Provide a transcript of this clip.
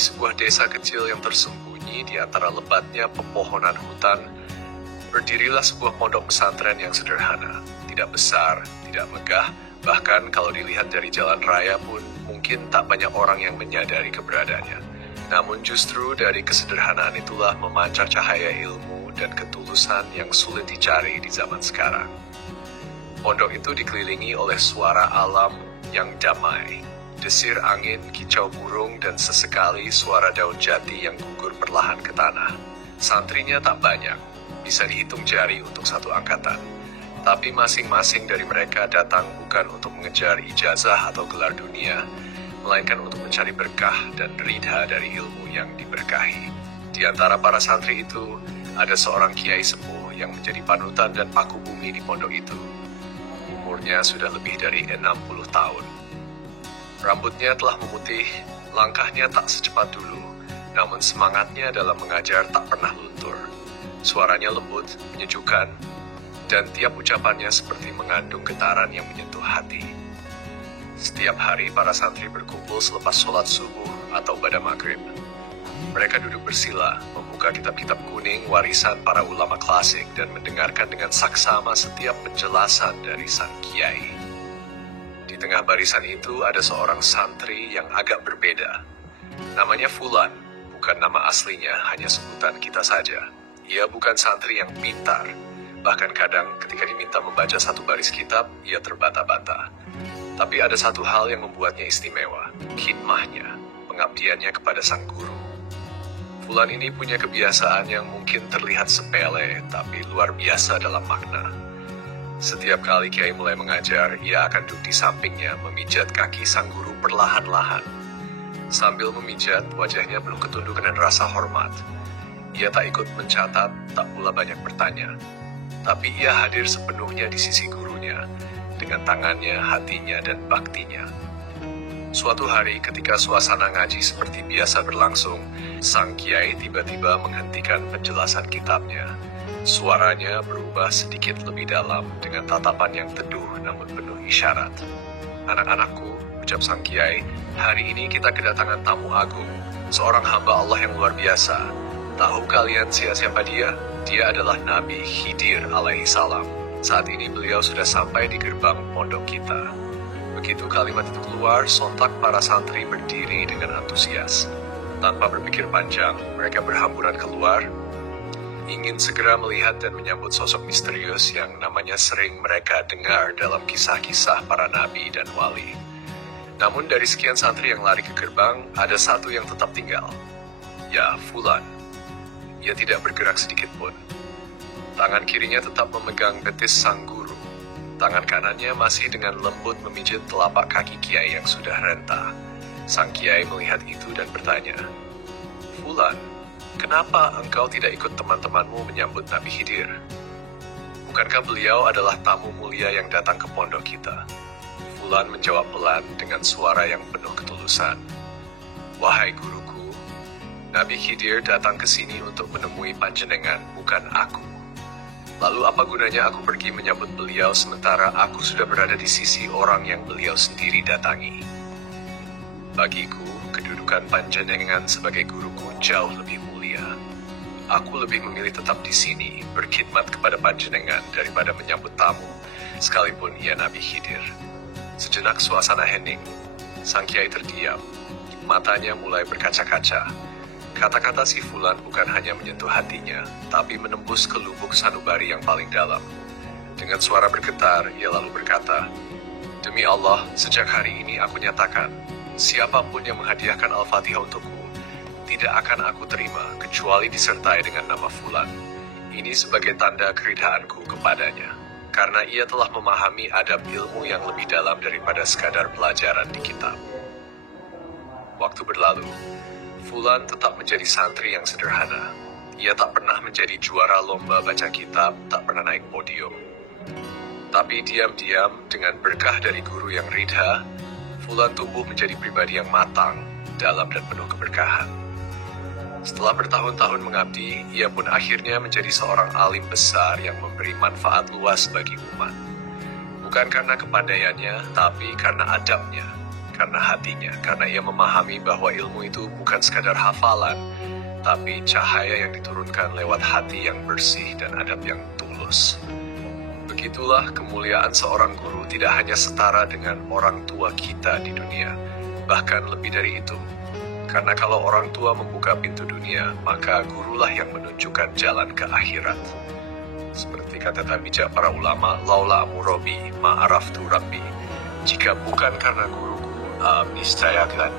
sebuah desa kecil yang tersembunyi di antara lebatnya pepohonan hutan, berdirilah sebuah pondok pesantren yang sederhana, tidak besar, tidak megah, bahkan kalau dilihat dari jalan raya pun mungkin tak banyak orang yang menyadari keberadaannya. Namun justru dari kesederhanaan itulah memancar cahaya ilmu dan ketulusan yang sulit dicari di zaman sekarang. Pondok itu dikelilingi oleh suara alam yang damai, desir angin, kicau burung, dan sesekali suara daun jati yang gugur perlahan ke tanah. Santrinya tak banyak, bisa dihitung jari untuk satu angkatan. Tapi masing-masing dari mereka datang bukan untuk mengejar ijazah atau gelar dunia, melainkan untuk mencari berkah dan ridha dari ilmu yang diberkahi. Di antara para santri itu, ada seorang kiai sepuh yang menjadi panutan dan paku bumi di pondok itu. Umurnya sudah lebih dari 60 tahun. Rambutnya telah memutih, langkahnya tak secepat dulu, namun semangatnya dalam mengajar tak pernah luntur. Suaranya lembut, menyejukkan, dan tiap ucapannya seperti mengandung getaran yang menyentuh hati. Setiap hari para santri berkumpul selepas sholat subuh atau pada maghrib. Mereka duduk bersila, membuka kitab-kitab kuning warisan para ulama klasik dan mendengarkan dengan saksama setiap penjelasan dari sang kiai. Di tengah barisan itu ada seorang santri yang agak berbeda. Namanya Fulan, bukan nama aslinya, hanya sebutan kita saja. Ia bukan santri yang pintar, bahkan kadang ketika diminta membaca satu baris kitab, ia terbata-bata. Tapi ada satu hal yang membuatnya istimewa, khidmahnya, pengabdiannya kepada sang guru. Fulan ini punya kebiasaan yang mungkin terlihat sepele, tapi luar biasa dalam makna. Setiap kali kiai mulai mengajar, ia akan duduk di sampingnya memijat kaki sang guru perlahan-lahan. Sambil memijat, wajahnya penuh ketundukan dan rasa hormat. Ia tak ikut mencatat, tak pula banyak bertanya. Tapi ia hadir sepenuhnya di sisi gurunya, dengan tangannya, hatinya, dan baktinya. Suatu hari ketika suasana ngaji seperti biasa berlangsung, sang kiai tiba-tiba menghentikan penjelasan kitabnya. Suaranya berubah sedikit lebih dalam dengan tatapan yang teduh namun penuh isyarat. "Anak-anakku," ucap sang kiai, "hari ini kita kedatangan tamu agung, seorang hamba Allah yang luar biasa. Tahu kalian siapa dia? Dia adalah Nabi Khidir alaihi salam. Saat ini beliau sudah sampai di gerbang pondok kita." Begitu kalimat itu keluar, sontak para santri berdiri dengan antusias. Tanpa berpikir panjang, mereka berhamburan keluar, ingin segera melihat dan menyambut sosok misterius yang namanya sering mereka dengar dalam kisah-kisah para nabi dan wali. Namun dari sekian santri yang lari ke gerbang, ada satu yang tetap tinggal. Ya, Fulan. Ia tidak bergerak sedikit pun. Tangan kirinya tetap memegang betis sang guru. Tangan kanannya masih dengan lembut memijit telapak kaki kiai yang sudah renta. Sang kiai melihat itu dan bertanya, "Fulan, kenapa engkau tidak ikut teman-temanmu menyambut Nabi Khidir? Bukankah beliau adalah tamu mulia yang datang ke pondok kita?" Fulan menjawab pelan dengan suara yang penuh ketulusan, "Wahai guruku, Nabi Khidir datang ke sini untuk menemui panjenengan, bukan aku. Lalu apa gunanya aku pergi menyambut beliau sementara aku sudah berada di sisi orang yang beliau sendiri datangi? Bagiku, kedudukan panjenengan sebagai guruku jauh lebih mulia. Aku lebih memilih tetap di sini, berkhidmat kepada panjenengan daripada menyambut tamu, sekalipun ia Nabi Khidir." Sejenak suasana hening. Sang kiai terdiam. Matanya mulai berkaca-kaca. Kata-kata si Fulan bukan hanya menyentuh hatinya, tapi menembus ke lubuk sanubari yang paling dalam. Dengan suara bergetar, ia lalu berkata, "Demi Allah, sejak hari ini aku nyatakan, siapapun yang menghadiahkan Al-Fatihah untukku, tidak akan aku terima, kecuali disertai dengan nama Fulan. Ini sebagai tanda keridhaanku kepadanya, karena ia telah memahami adab ilmu yang lebih dalam daripada sekadar pelajaran di kitab." Waktu berlalu, Fulan tetap menjadi santri yang sederhana. Ia tak pernah menjadi juara lomba baca kitab, tak pernah naik podium. Tapi diam-diam, dengan berkah dari guru yang ridha, Fulan tumbuh menjadi pribadi yang matang, dalam dan penuh keberkahan. Setelah bertahun-tahun mengabdi, ia pun akhirnya menjadi seorang alim besar yang memberi manfaat luas bagi umat. Bukan karena kepandaiannya, tapi karena adabnya, karena hatinya, karena ia memahami bahwa ilmu itu bukan sekadar hafalan, tapi cahaya yang diturunkan lewat hati yang bersih dan adab yang tulus. Begitulah kemuliaan seorang guru tidak hanya setara dengan orang tua kita di dunia, bahkan lebih dari itu. Karena kalau orang tua membuka pintu dunia, maka gurulah yang menunjukkan jalan ke akhirat. Seperti kata bijak para ulama, laula murabi ma'araftu rabbi. Jika bukan karena guruku, niscaya akan